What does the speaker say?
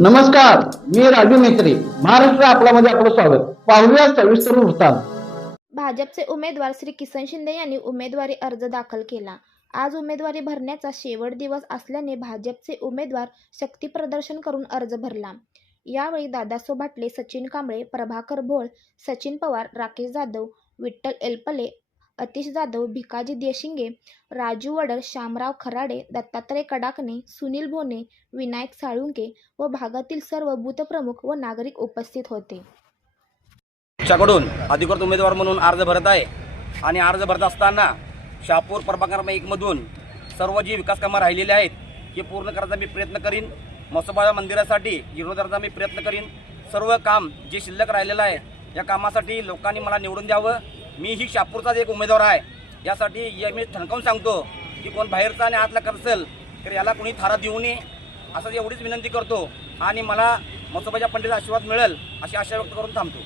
नमस्कार, मी राजू मेत्री. महाराष्ट्र आपल्यामध्ये आपलं स्वागत. पाहूया सविस्तर वृत्तांत. भाजपचे उमेदवार श्री किसन शिंदे यांनी उमेदवारी अर्ज दाखल केला. आज उमेदवारी भरण्याचा शेवट दिवस असल्याने भाजपचे उमेदवार शक्तीप्रदर्शन करून अर्ज भरला. यावेळी दादासो भाटले, सचिन कांबळे, प्रभाकर भोळ, सचिन पवार, राकेश जाधव, विठ्ठल एलपले, अतिश जाधव, भिकाजी देशिंगे, राजू वडर, शामराव खराडे, दत्तात्रय कडाकणे, सुनील भोने, विनायक साळुंके व भागातील सर्व बूथप्रमुख व नागरिक उपस्थित होते. पक्षाकडून अधिकृत उमेदवार म्हणून अर्ज भरत आहे आणि अर्ज भरत असताना शहापूर प्रभाग क्रमांक 1 मधून सर्व जी विकास कामं राहिलेली आहेत हे पूर्ण करायचा मी प्रयत्न करीन. म्हसोबा मंदिरासाठी जीर्णोद्धाराचा मी प्रयत्न करीन. सर्व काम जे शिल्लक राहिलेलं आहे या कामासाठी लोकांनी मला निवडून द्यावं. मी ही शहापूरचाच एक उमेदवार आहे. यासाठी मी ठणकावून सांगतो की कोण बाहेरचा आणि आतला करसेल तर याला कोणी थारा देऊ नये असं एवढीच विनंती करतो आणि मला म्हसोबाच्या पंडित आशीर्वाद मिळेल अशी आशा व्यक्त करून थांबतो.